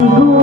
Good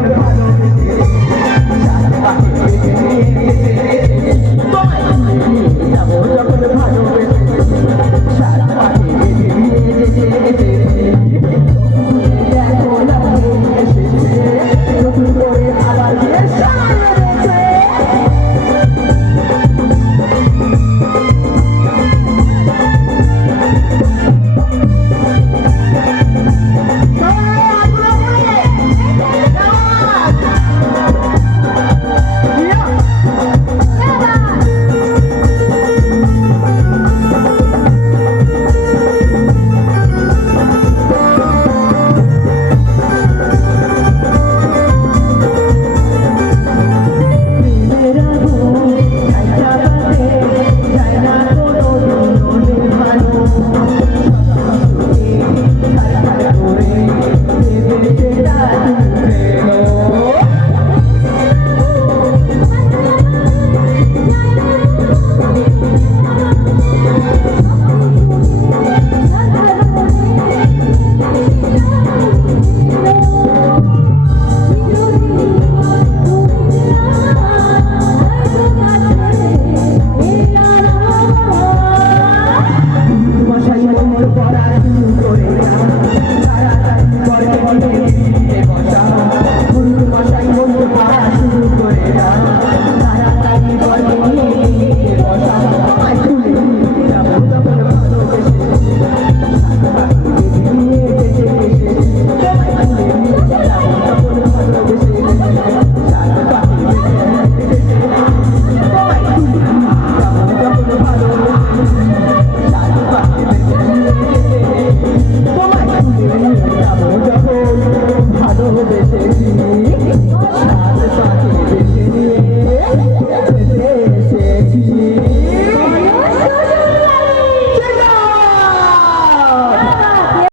ভালো